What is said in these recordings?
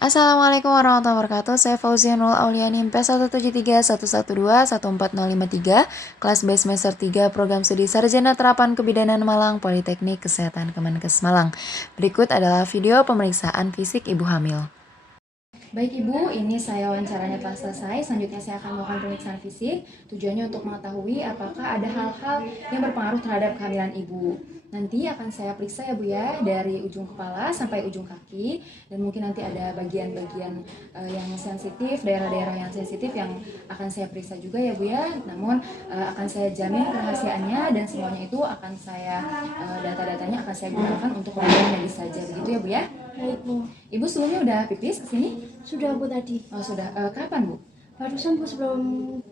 Assalamualaikum warahmatullahi wabarakatuh. Saya Fauzianul Auliani MP17311214053, kelas B semester 3, program studi Sarjana Terapan Kebidanan Malang, Politeknik Kesehatan Kemenkes Malang. Berikut adalah video pemeriksaan fisik ibu hamil. Baik Ibu, ini saya wawancaranya telah selesai. Selanjutnya saya akan melakukan pemeriksaan fisik. Tujuannya untuk mengetahui apakah ada hal-hal yang berpengaruh terhadap kehamilan Ibu. Nanti akan saya periksa ya Bu ya, dari ujung kepala sampai ujung kaki. Dan mungkin nanti ada bagian-bagian yang sensitif, daerah-daerah yang sensitif yang akan saya periksa juga ya Bu ya. Namun akan saya jamin kerahasiaannya dan semuanya itu akan saya, data-datanya akan saya gunakan untuk pemberian medis saja. Begitu ya Bu ya? Baik Bu. Ibu sebelumnya udah pipis kesini? Sudah Bu tadi. Oh sudah. Kapan Bu? Barusan Bu sebelum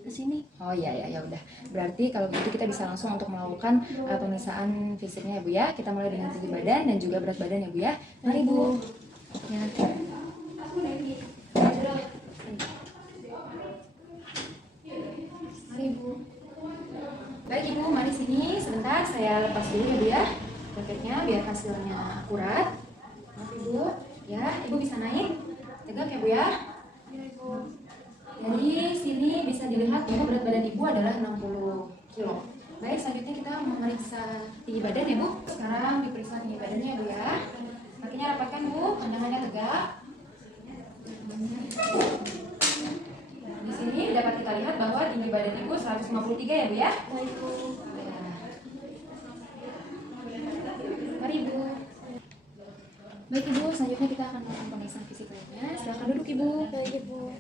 kesini. Oh iya ya udah. Berarti kalau begitu kita bisa langsung untuk melakukan pemeriksaan fisiknya ya Bu ya. Kita mulai dengan tinggi badan dan juga berat badan ya Bu ya. Mari Bu. Ya. Mari Bu. Baik Ibu, mari sini sebentar saya lepas dulu ya Bu ya. Jaketnya biar hasilnya akurat. Maaf Ibu. Ya, Ibu bisa naik. Tegak ya Bu ya. Dari sini bisa dilihat bahwa berat badan Ibu adalah 60 kilo. Baik, selanjutnya kita memeriksa tinggi badan ya Bu. Sekarang diperiksa tinggi badannya ya Bu ya. Kakinya rapatkan Bu, pandangannya tegak. Di sini dapat kita lihat bahwa tinggi badan Ibu 153 ya Bu ya. Baik Bu. Mari Ibu. Baik Ibu, selanjutnya kita akan melakukan pemeriksaan fisik lainnya. Silakan duduk Ibu. Baik Bu.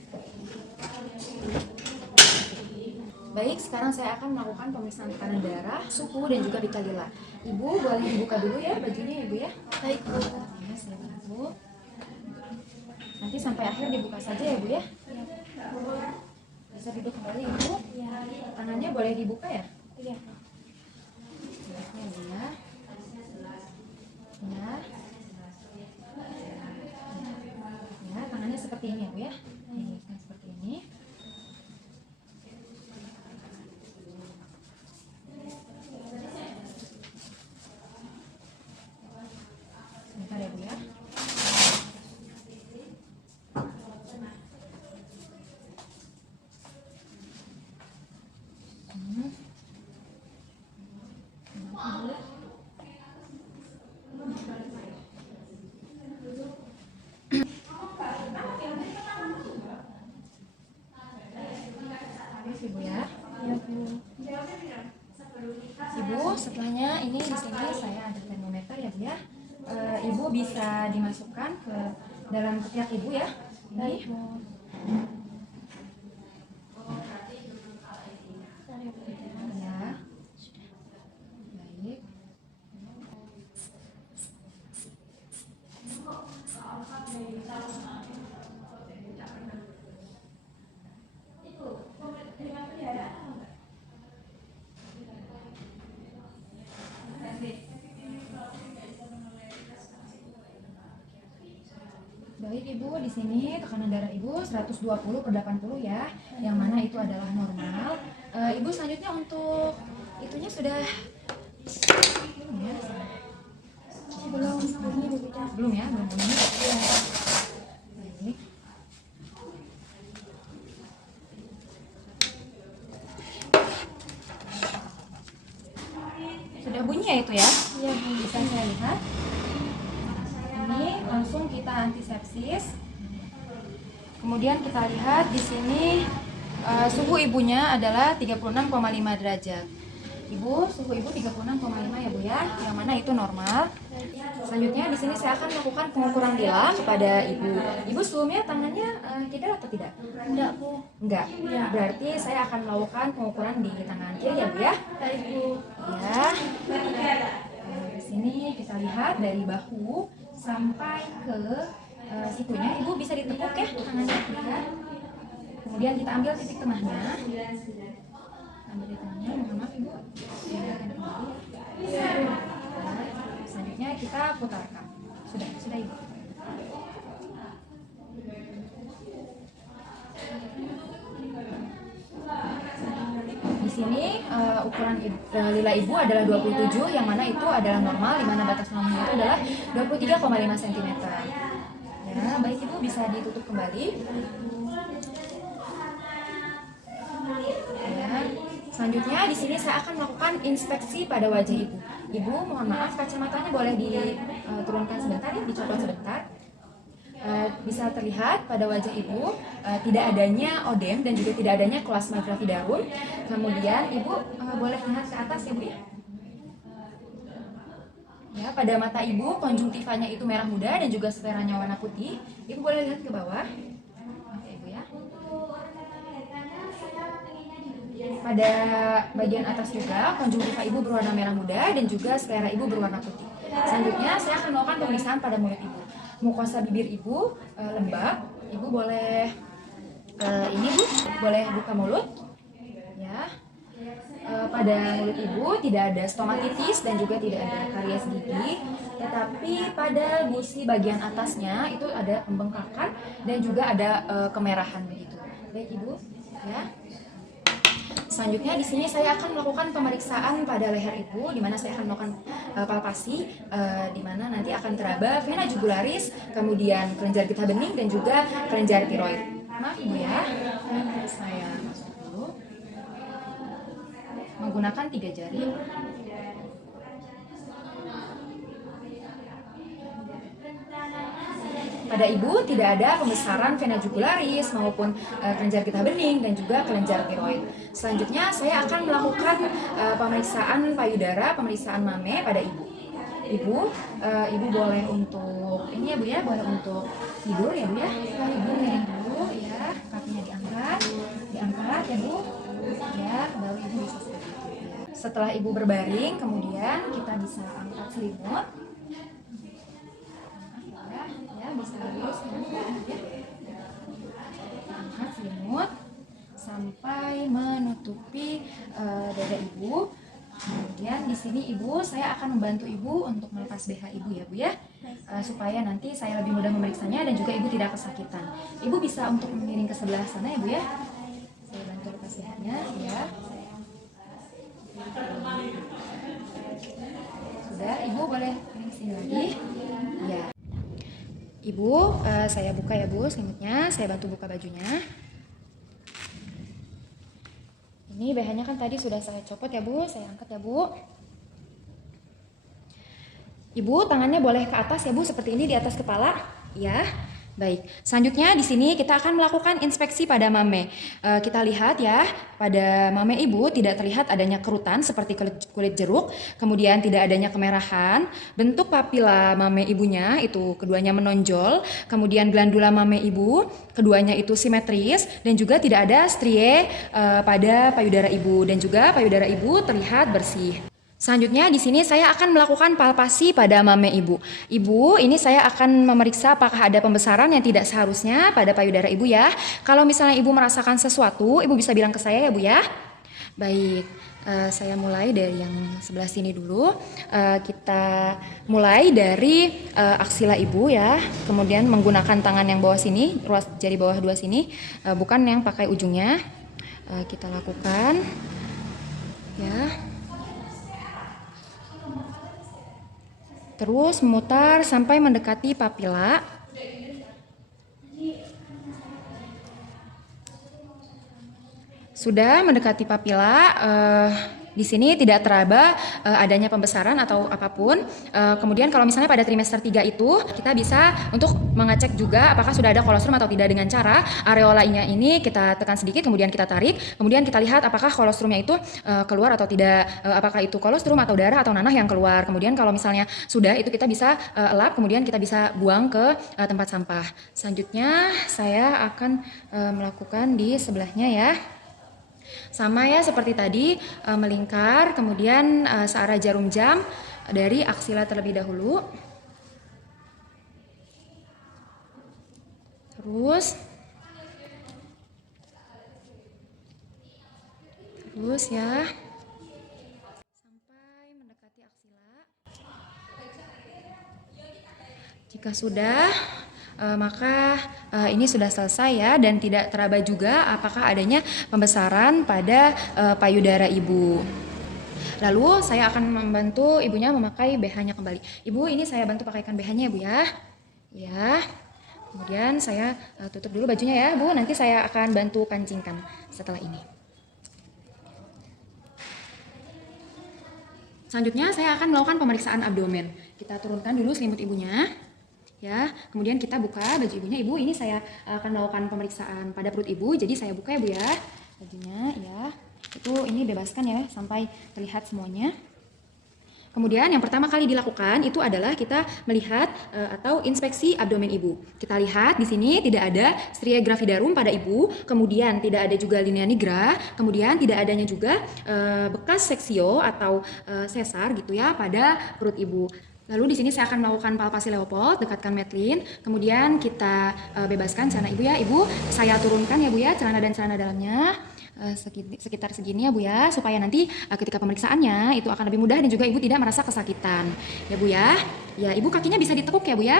Baik, sekarang saya akan melakukan pemeriksaan tekanan darah, suhu, dan juga detail lila. Ibu boleh dibuka dulu ya bajunya ya Bu ya. Baik Bu. Ya, silakan Bu. Nanti sampai akhir dibuka saja ya Bu ya. Bisa duduk kembali Ibu. Tangannya boleh dibuka ya. Iya. Silakan Bu ya. Ya, tangannya seperti ini ya Bu ya. Ini kan seperti ini. Sebentar ya Bu ya. Ibu ya. Iya Bu. Ibu, setelahnya ini di sini saya ada termometer ya Bu ya. Ibu bisa dimasukkan ke dalam ketiak Ibu ya. Baik Ini. Bu. Ya. Baik. Baik Ibu, di sini tekanan darah Ibu 120/80 ya, yang mana itu adalah normal. Ibu selanjutnya untuk itunya sudah belum ya? Belum ini Bu kita. Belum ya, belum ini. Baik. Sudah bunyi ya itu ya? Iya Bu. Bisa saya lihat. Ini langsung kita antisepsis. Kemudian kita lihat di sini suhu ibunya adalah 36,5 derajat. Ibu, suhu ibu 36,5 ya Bu ya, yang mana itu normal. Selanjutnya di sini saya akan melakukan pengukuran lila kepada Ibu. Ibu sebelumnya tangannya kidal atau tidak? Enggak Bu. Enggak. Berarti saya akan melakukan pengukuran di tangan kiri ya Bu ya. Baik Bu. Ya. Di sini kita lihat dari bahu sampai ke situnya. Ibu bisa ditekuk ya tangannya ya. Kemudian kita ambil titik tengahnya. Ambil di tengahnya, mohon maaf Ibu. Selanjutnya kita putarkan. Sudah Ibu. Di sini ukuran lila ibu adalah 27, yang mana itu adalah normal, di mana batas normalnya itu adalah 23,5 cm. Ya, baik Ibu. bisa ditutup kembali. Ya. Selanjutnya di sini saya akan melakukan inspeksi pada wajah ibu. Ibu, mohon maaf, kacamatanya boleh diturunkan sebentar ya, dicopot sebentar. Bisa terlihat pada wajah ibu tidak adanya odem dan juga tidak adanya kelasma gravidarum. Kemudian ibu boleh lihat ke atas ya bu ya. Ya, pada mata ibu konjungtivanya itu merah muda dan juga skleranya warna putih. Ibu boleh lihat ke bawah. Oke ibu ya. Pada bagian atas juga konjungtiva ibu berwarna merah muda dan juga sklera ibu berwarna putih. Selanjutnya saya akan melakukan pemeriksaan pada mulut ibu. Mukosa bibir ibu lembab. Ibu boleh ini bu, boleh buka mulut. Ya. Pada mulut ibu tidak ada stomatitis dan juga tidak ada karies gigi, tetapi pada gusi bagian atasnya itu ada pembengkakan dan juga ada kemerahan begitu. Baik ibu, ya. Selanjutnya di sini saya akan melakukan pemeriksaan pada leher ibu, di mana saya akan melakukan palpasi, di mana nanti akan teraba vena jugularis, kemudian kelenjar getah bening dan juga kelenjar tiroid. Maaf ibu ya, saya masuk dulu. Menggunakan 3 jari. Pada ibu tidak ada pembesaran vena jugularis maupun kelenjar getah bening dan juga kelenjar tiroid. Selanjutnya saya akan melakukan pemeriksaan payudara, pemeriksaan mame pada ibu. Ibu boleh untuk ini ya bu ya, boleh untuk tidur ya bu ya. Ibu miring dulu ya, kakinya diangkat ya bu. Ya, baru ibu bisa seperti itu. Ya. Setelah ibu berbaring, kemudian kita bisa angkat selimut. Ya, bisa lurus ya. Angkat selimut sampai menutupi dada ibu. Kemudian di sini ibu, saya akan membantu ibu untuk melepas BH ibu ya bu ya, supaya nanti saya lebih mudah memeriksanya dan juga ibu tidak kesakitan. Ibu bisa untuk memiring ke sebelah sana ya bu ya. Saya bantu lepas BH-nya ya. Sudah, ibu boleh miring sini lagi. Ya. Ibu, saya buka ya bu selimutnya, saya bantu buka bajunya. Ini BH-nya kan tadi sudah saya copot ya bu, saya angkat ya bu. Ibu, tangannya boleh ke atas ya bu, seperti ini di atas kepala, ya. Baik, selanjutnya di sini kita akan melakukan inspeksi pada mame. Kita lihat ya, pada mame ibu tidak terlihat adanya kerutan seperti kulit jeruk, kemudian tidak adanya kemerahan, bentuk papila mame ibunya itu keduanya menonjol, kemudian glandula mame ibu keduanya itu simetris dan juga tidak ada strie pada payudara ibu dan juga payudara ibu terlihat bersih. Selanjutnya di sini saya akan melakukan palpasi pada mame ibu. Ibu, ini saya akan memeriksa apakah ada pembesaran yang tidak seharusnya pada payudara ibu ya. Kalau misalnya ibu merasakan sesuatu, ibu bisa bilang ke saya ya bu ya. Baik, saya mulai dari yang sebelah sini dulu. Kita mulai dari aksila ibu ya. Kemudian menggunakan tangan yang bawah sini, ruas jari bawah 2 sini, bukan yang pakai ujungnya. Kita lakukan ya. Terus memutar sampai mendekati papila. Sudah mendekati papila, di sini tidak teraba adanya pembesaran atau apapun. Kemudian kalau misalnya pada trimester 3 itu kita bisa untuk mengecek juga apakah sudah ada kolostrum atau tidak dengan cara areolanya ini kita tekan sedikit, kemudian kita tarik, kemudian kita lihat apakah kolostrumnya itu keluar atau tidak, apakah itu kolostrum atau darah atau nanah yang keluar. Kemudian kalau misalnya sudah itu kita bisa elap, kemudian kita bisa buang ke tempat sampah. Selanjutnya saya akan melakukan di sebelahnya ya. Sama ya seperti tadi, melingkar, kemudian searah jarum jam dari aksila terlebih dahulu. Terus ya, sampai mendekati aksila. Jika sudah, maka ini sudah selesai ya, dan tidak teraba juga apakah adanya pembesaran pada payudara ibu. Lalu saya akan membantu ibunya memakai BH-nya kembali. Ibu, ini saya bantu pakaikan BH-nya ya bu ya. Ya. Kemudian saya tutup dulu bajunya ya Bu, nanti saya akan bantu kancingkan setelah ini. Selanjutnya saya akan melakukan pemeriksaan abdomen. Kita turunkan dulu selimut ibunya. Ya, kemudian kita buka baju ibunya. Ibu, ini saya akan melakukan pemeriksaan pada perut ibu. Jadi saya buka ya Bu ya. Bajunya ya. Itu ini bebaskan ya sampai terlihat semuanya. Kemudian yang pertama kali dilakukan itu adalah kita melihat atau inspeksi abdomen ibu. Kita lihat di sini tidak ada stria gravidarum pada ibu, kemudian tidak ada juga linea nigra, kemudian tidak adanya juga bekas seksio atau sesar gitu ya pada perut ibu. Lalu di sini saya akan melakukan palpasi Leopold, dekatkan Metlin, kemudian kita bebaskan celana ibu ya. Ibu, saya turunkan ya Bu ya celana dan celana dalamnya. Sekitar segini ya Bu ya, supaya nanti ketika pemeriksaannya itu akan lebih mudah dan juga ibu tidak merasa kesakitan ya Bu ya. Ya, ibu kakinya bisa ditekuk ya Bu ya.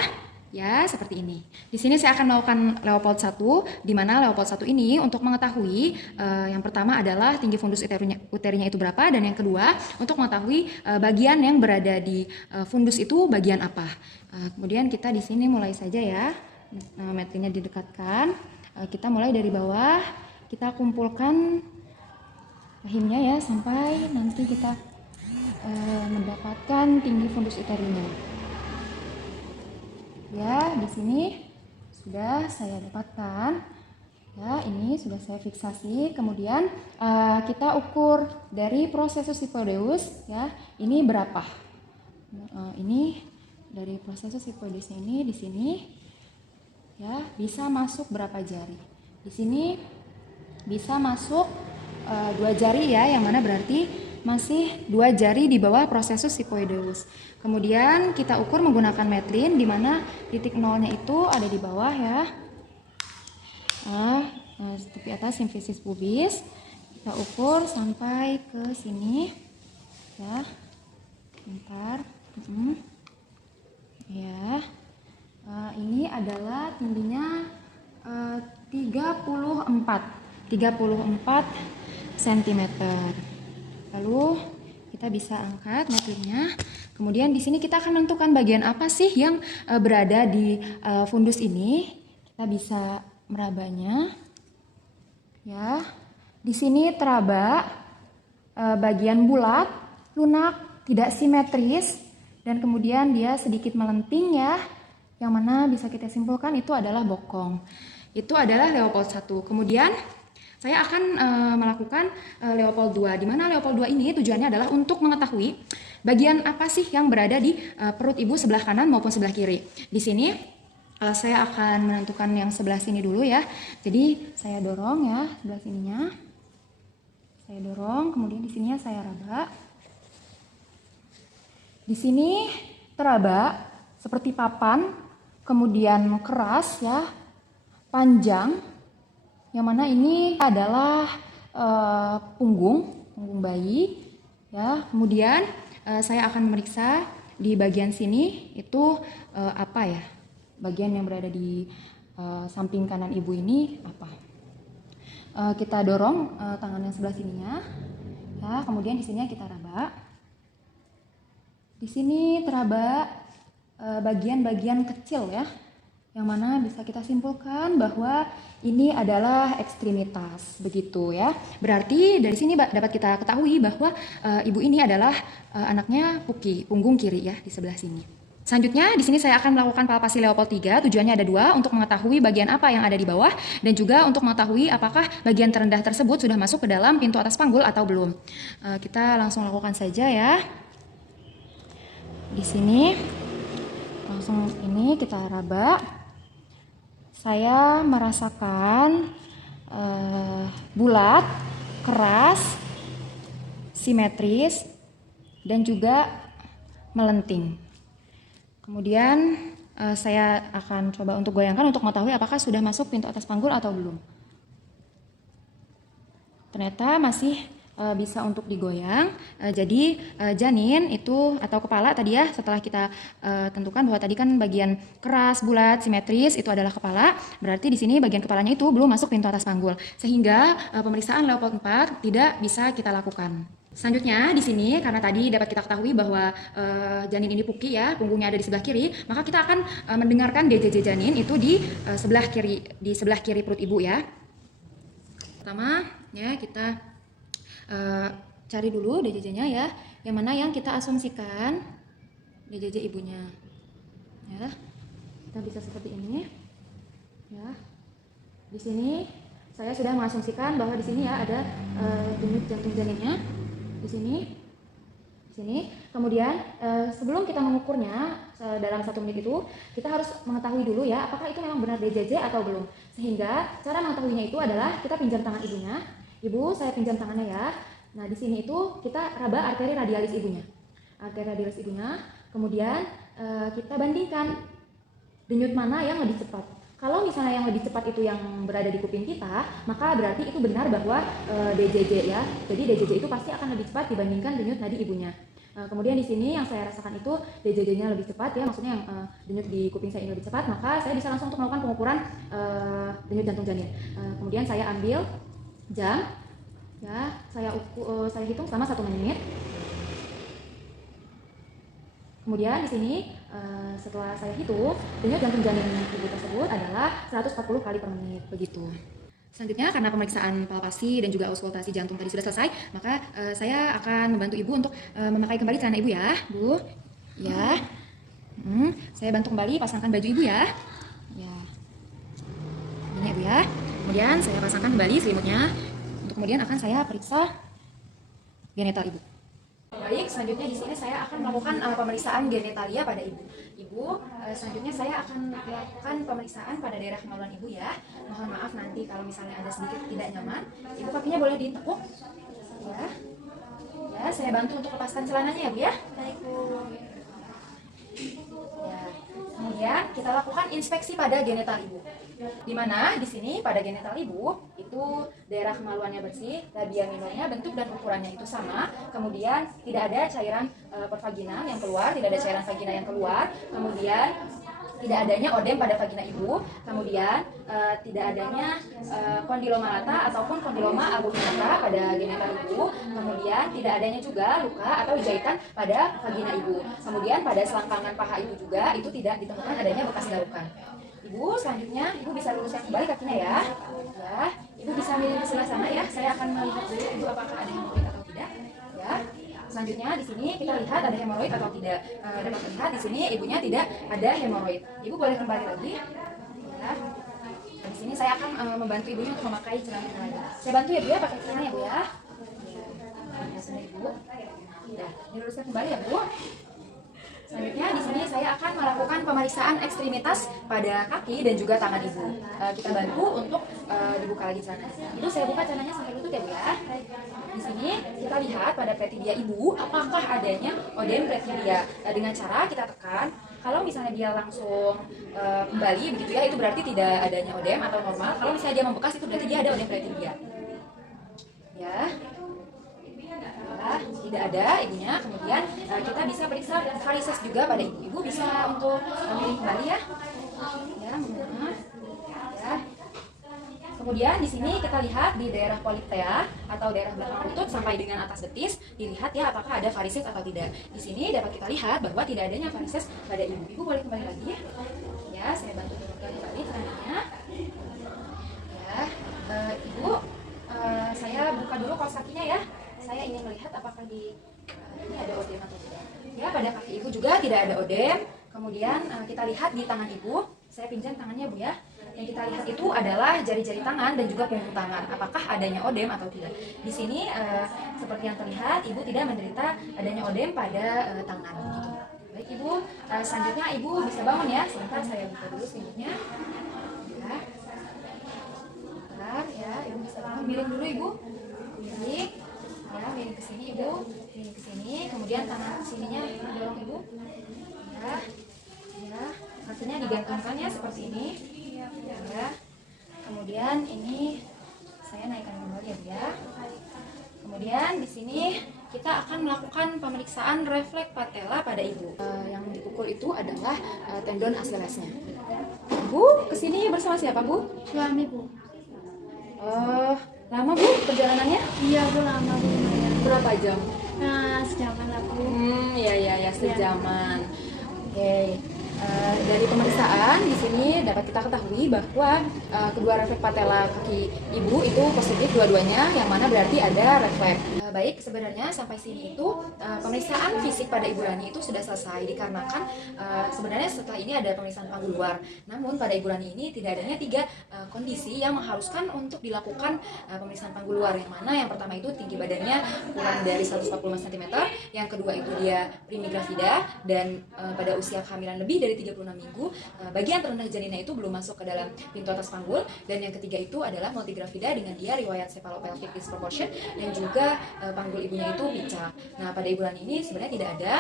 Ya, seperti ini. Di sini saya akan melakukan Leopold 1, di mana Leopold 1 ini untuk mengetahui yang pertama adalah tinggi fundus uterinya itu berapa, dan yang kedua untuk mengetahui bagian yang berada di fundus itu bagian apa. Kemudian kita di sini mulai saja ya, metrinnya didekatkan. Kita mulai dari bawah. Kita kumpulkan rahimnya ya sampai nanti kita mendapatkan tinggi fundus uterinya. Ya, di sini sudah saya dapatkan. Ya, ini sudah saya fiksasi. Kemudian kita ukur dari prosesus hipoideus ya. Ini berapa? Ini dari prosesus hipoideusnya ini di sini ya bisa masuk berapa jari? Di sini bisa masuk 2 jari ya, yang mana berarti masih 2 jari di bawah prosesus hipoideus. Kemudian kita ukur menggunakan Metlin, di mana titik nolnya itu ada di bawah ya. Tepi atas simfisis pubis. Kita ukur sampai ke sini ya. Bentar. Ya. Ini adalah tingginya 34 cm. Lalu kita bisa angkat metlinnya. Kemudian di sini kita akan menentukan bagian apa sih yang berada di fundus ini. Kita bisa merabanya. Ya. Di sini teraba bagian bulat, lunak, tidak simetris, dan kemudian dia sedikit melenting ya. Yang mana bisa kita simpulkan itu adalah bokong. Itu adalah Leopold 1. Kemudian saya akan melakukan Leopold 2, di mana Leopold 2 ini tujuannya adalah untuk mengetahui bagian apa sih yang berada di perut ibu sebelah kanan maupun sebelah kiri. Di sini saya akan menentukan yang sebelah sini dulu ya. Jadi saya dorong ya sebelah sininya. Saya dorong, kemudian di sininya saya raba. Di sini teraba seperti papan, kemudian keras ya, panjang. Yang mana ini adalah punggung bayi ya. Kemudian saya akan memeriksa di bagian sini itu apa ya, bagian yang berada di samping kanan ibu ini apa. Kita dorong tangan yang sebelah sininya ya, kemudian di sini kita raba. Di sini teraba bagian-bagian kecil ya, yang mana bisa kita simpulkan bahwa ini adalah ekstremitas, begitu ya. Berarti dari sini dapat kita ketahui bahwa ibu ini adalah anaknya Puki, punggung kiri ya, di sebelah sini. Selanjutnya di sini saya akan melakukan palpasi Leopold 3. Tujuannya ada 2, untuk mengetahui bagian apa yang ada di bawah dan juga untuk mengetahui apakah bagian terendah tersebut sudah masuk ke dalam pintu atas panggul atau belum. Kita langsung lakukan saja ya. Di sini langsung ini kita raba. Saya merasakan bulat, keras, simetris, dan juga melenting. Kemudian saya akan coba untuk goyangkan untuk mengetahui apakah sudah masuk pintu atas panggul atau belum. Ternyata masih bisa untuk digoyang. Jadi janin itu atau kepala tadi ya, setelah kita tentukan bahwa tadi kan bagian keras, bulat, simetris itu adalah kepala, berarti di sini bagian kepalanya itu belum masuk pintu atas panggul, sehingga pemeriksaan Leopold 4 tidak bisa kita lakukan. Selanjutnya di sini karena tadi dapat kita ketahui bahwa janin ini puki ya, punggungnya ada di sebelah kiri, maka kita akan mendengarkan DJJ janin itu di sebelah kiri perut ibu ya. Pertama ya kita cari dulu DJJ-nya ya, yang mana yang kita asumsikan DJJ ibunya. Ya. Kita bisa seperti ini. Ya. Di sini saya sudah mengasumsikan bahwa di sini ya ada denyut jantung janinnya. Di sini. Kemudian sebelum kita mengukurnya dalam 1 menit itu, kita harus mengetahui dulu ya apakah itu memang benar DJJ atau belum. Sehingga cara mengetahuinya itu adalah kita pinjam tangan ibunya. Ibu, saya pinjam tangannya ya. Nah, di sini itu kita raba arteri radialis ibunya. Kemudian kita bandingkan denyut mana yang lebih cepat. Kalau misalnya yang lebih cepat itu yang berada di kuping kita, maka berarti itu benar bahwa DJJ ya. Jadi DJJ itu pasti akan lebih cepat dibandingkan denyut nadi ibunya. Kemudian di sini yang saya rasakan itu DJJ-nya lebih cepat ya, maksudnya yang denyut di kuping saya ini lebih cepat, maka saya bisa langsung untuk melakukan pengukuran denyut jantung janin. Kemudian saya ambil jam, ya, saya hitung selama 1 menit. Kemudian di sini setelah saya hitung, denyut jantung janin ibu tersebut adalah 140 kali per menit begitu. Selanjutnya karena pemeriksaan palpasi dan juga auskultasi jantung tadi sudah selesai, maka saya akan membantu ibu untuk memakai kembali celana ibu ya, Bu. Ya. Saya bantu kembali pasangkan baju ibu ya. Ya. Ini ya, Bu ya. Kemudian saya pasangkan kembali selimutnya. Untuk kemudian akan saya periksa genetal ibu. Baik, selanjutnya di sini saya akan melakukan pemeriksaan genetalia pada ibu. Selanjutnya saya akan melakukan pemeriksaan pada daerah kemaluan ibu ya. Mohon maaf nanti kalau misalnya ada sedikit tidak nyaman, ibu kakinya boleh ditekuk. Ya. Ya, saya bantu untuk lepaskan celananya ya, Bu ya. Baik, Bu. Ya. Kemudian kita lakukan inspeksi pada genital ibu. Di mana di sini pada genital ibu itu daerah kemaluannya bersih, labia minornya bentuk dan ukurannya itu sama, kemudian tidak ada cairan pervaginam yang keluar, tidak ada cairan vagina yang keluar, kemudian tidak adanya odem pada vagina ibu, kemudian tidak adanya kondiloma lata ataupun kondiloma albuminata pada genital ibu, kemudian tidak adanya juga luka atau jahitan pada vagina ibu, kemudian pada selangkangan paha ibu juga itu tidak ditemukan adanya bekas garukan. Ibu, selanjutnya ibu bisa luruskan kembali kakinya ya. Ya, ibu bisa miring ke sebelah sana ya. Saya akan melihat dulu ibu apakah ada hemoroid atau tidak. Ya. Selanjutnya di sini kita lihat ada hemoroid atau tidak. Dapat terlihat di sini ibunya tidak ada hemoroid. Ibu boleh kembali lagi. Ya. Di sini saya akan membantu ibunya untuk memakai celana lagi. Saya bantu ya Bu ya, pakai celana ya Bu ya. Ya, sudah Ibu. Ya, diluruskan kembali ya Bu. Selanjutnya di sini saya akan melakukan pemeriksaan ekstremitas pada kaki dan juga tangan ibu. Kita bantu untuk dibuka lagi celana. Ibu, saya buka celananya sampai lutut ya Bu ya. Di sini kita lihat pada pretibia ibu apakah adanya odem pretibia. Dengan cara kita tekan. Kalau misalnya dia langsung kembali begitu ya, itu berarti tidak adanya odem atau normal. Kalau misalnya dia membekas itu berarti dia ada odem pretibia. Ya. Tidak ada ibunya. Kemudian kita bisa periksa varises juga pada ibu. Ibu bisa untuk miring kembali ya. Ya, ya. Kemudian di sini kita lihat di daerah poliptea atau daerah belakang lutut sampai dengan atas betis, dilihat ya apakah ada varises atau tidak. Di sini dapat kita lihat bahwa tidak adanya varises pada ibu. Ibu boleh kembali lagi ya. Ya, saya bantu turunkan kembali celananya. Ya, ibu, saya buka dulu kaos kakinya ya. Saya ingin melihat apakah di ini ada odem atau tidak. Ya, pada kaki ibu juga tidak ada odem. Kemudian kita lihat di tangan ibu. Saya pinjam tangannya Bu ya. Yang kita lihat itu adalah jari-jari tangan dan juga punggung tangan. Apakah adanya odem atau tidak? Di sini seperti yang terlihat ibu tidak menderita adanya odem pada tangan. Gitu. Baik Ibu, selanjutnya Ibu bisa bangun ya. Sebentar saya buka dulu selanjutnya. Ya. Sebentar ya, Ibu bisa bangun. Miring dulu Ibu. Miring. Ya, miring ke sini Ibu, miring ke sini, kemudian tangan sininya dorong Ibu. Ya. Ya, kakinya digantungkan ya seperti ini. Ya. Kemudian ini saya naikkan kembali ya Bu ya. Kemudian di sini kita akan melakukan pemeriksaan refleks patella pada Ibu. Yang dipukul itu adalah tendon Achillesnya. Bu, kesini bersama siapa Bu? Suami, Bu. Lama Bu perjalanannya? Iya, Bu, lama Bu. Lumayan. Berapa jam? Nah, sejaman lah Bu. Ya sejaman. Oke. Dari pemeriksaan di sini dapat kita ketahui bahwa kedua refleks patella kaki ibu itu positif dua-duanya, yang mana berarti ada refleks. Baik, sebenarnya sampai sini itu pemeriksaan fisik pada Ibu Rani itu sudah selesai, dikarenakan sebenarnya setelah ini ada pemeriksaan panggul luar. Namun pada Ibu Rani ini tidak adanya 3 kondisi yang mengharuskan untuk dilakukan pemeriksaan panggul luar, yang mana yang pertama itu tinggi badannya kurang dari 145 cm, yang kedua itu dia primigravida dan pada usia kehamilan lebih dari 36 minggu, bagian terendah janinnya itu belum masuk ke dalam pintu atas panggul, dan yang ketiga itu adalah multigravida dengan dia riwayat cephalopelvic disproportion dan juga panggul ibunya itu picak. Nah, pada Ibu Rani ini sebenarnya tidak ada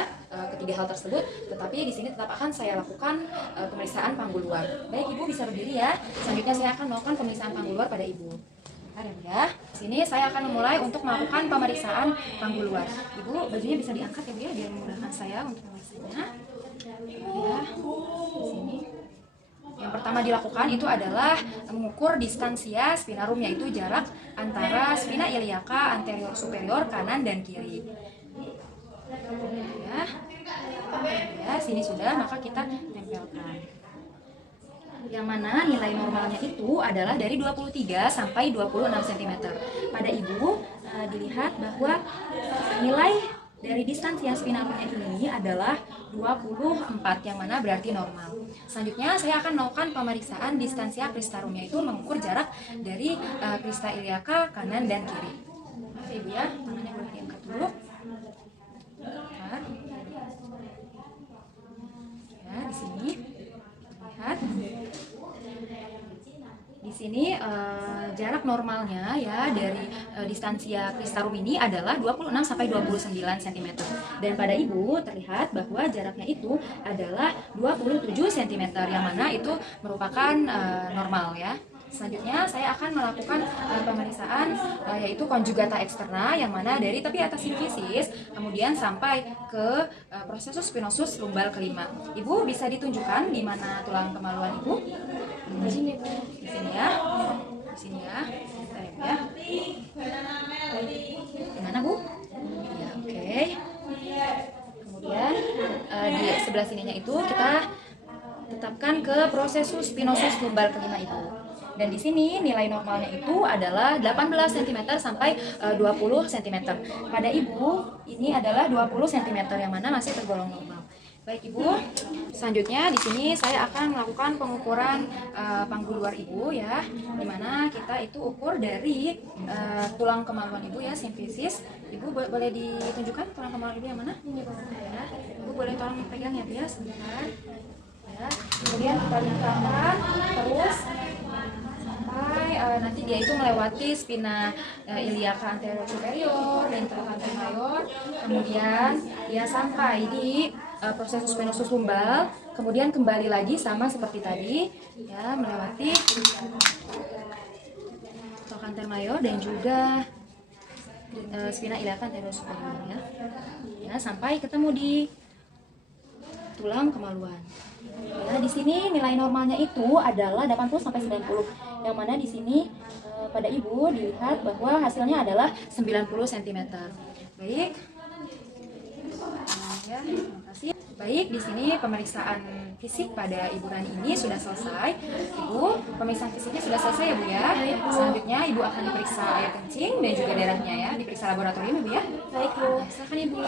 ketiga hal tersebut, tetapi di sini tetap akan saya lakukan pemeriksaan panggul luar. Baik, Ibu bisa berdiri ya. Selanjutnya saya akan melakukan pemeriksaan panggul luar pada Ibu. Ya, sini saya akan memulai untuk melakukan pemeriksaan panggul luar. Ibu, bajunya bisa diangkat ya Bu ya, biar memudahkan saya untuk memeriksanya. Ya, di sini. Yang pertama dilakukan itu adalah mengukur distansia spinarum, yaitu jarak antara spina iliaca anterior superior kanan dan kiri. Ya, sini sudah, maka kita tempelkan. Yang mana nilai normalnya itu adalah dari 23 sampai 26 cm. Pada Ibu dilihat bahwa nilai dari distansia spinalnya ini adalah 24, yang mana berarti normal. Selanjutnya saya akan melakukan pemeriksaan distansia cristarumnya, itu mengukur jarak dari crista iliaca kanan dan kiri. Oke Ibu ya, tangannya boleh diangkat dulu. Ya, di sini lihat. Di sini jarak normalnya ya dari distansia cristarum ini adalah 26 sampai 29 cm. Dan pada Ibu terlihat bahwa jaraknya itu adalah 27 cm, yang mana itu merupakan normal ya. Selanjutnya saya akan melakukan pemeriksaan yaitu konjugata eksterna, yang mana dari tepi atas simfisis kemudian sampai ke prosesus spinosus lumbal kelima. Ibu bisa ditunjukkan di mana tulang kemaluan Ibu? Di sini Bu. Di sini ya. Di sini ya. Ya. Gimana Bu? Ya, oke. Kemudian di sebelah sininya itu kita tetapkan ke prosesus spinosus lumbal kelima Ibu. Dan di sini nilai normalnya itu adalah 18 cm sampai 20 cm. Pada Ibu ini adalah 20 cm, yang mana masih tergolong normal. Baik Ibu, selanjutnya di sini saya akan melakukan pengukuran panggul luar Ibu ya, dimana kita itu ukur dari tulang kemaluan Ibu ya, simfisis. Ibu boleh ditunjukkan tulang kemaluan Ibu yang mana? Ini ya. Ibu boleh tolong pegang ya Bu ya, sebentar. Ya. Kemudian kita lihatkan terus sampai nanti dia itu melewati spina iliaca anterior superior dan trochanter major, kemudian dia sampai di proses spinosus lumbal, kemudian kembali lagi sama seperti tadi ya, melewati trochanter major dan juga spina iliaca anterior superior ya, sampai ketemu di tulang kemaluan. Ya, di sini nilai normalnya itu adalah 80 sampai 90. Yang mana di sini pada Ibu dilihat bahwa hasilnya adalah 90 cm. Baik. Ya, terima kasih. Baik, di sini pemeriksaan fisik pada Ibu Rani ini sudah selesai. Ibu, pemeriksaan fisiknya sudah selesai ya Bu ya. Selanjutnya Ibu akan diperiksa air kencing dan juga darahnya ya, diperiksa laboratorium Ibu ya. Baik Bu. Silakan Ibu.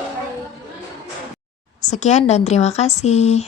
Sekian dan terima kasih.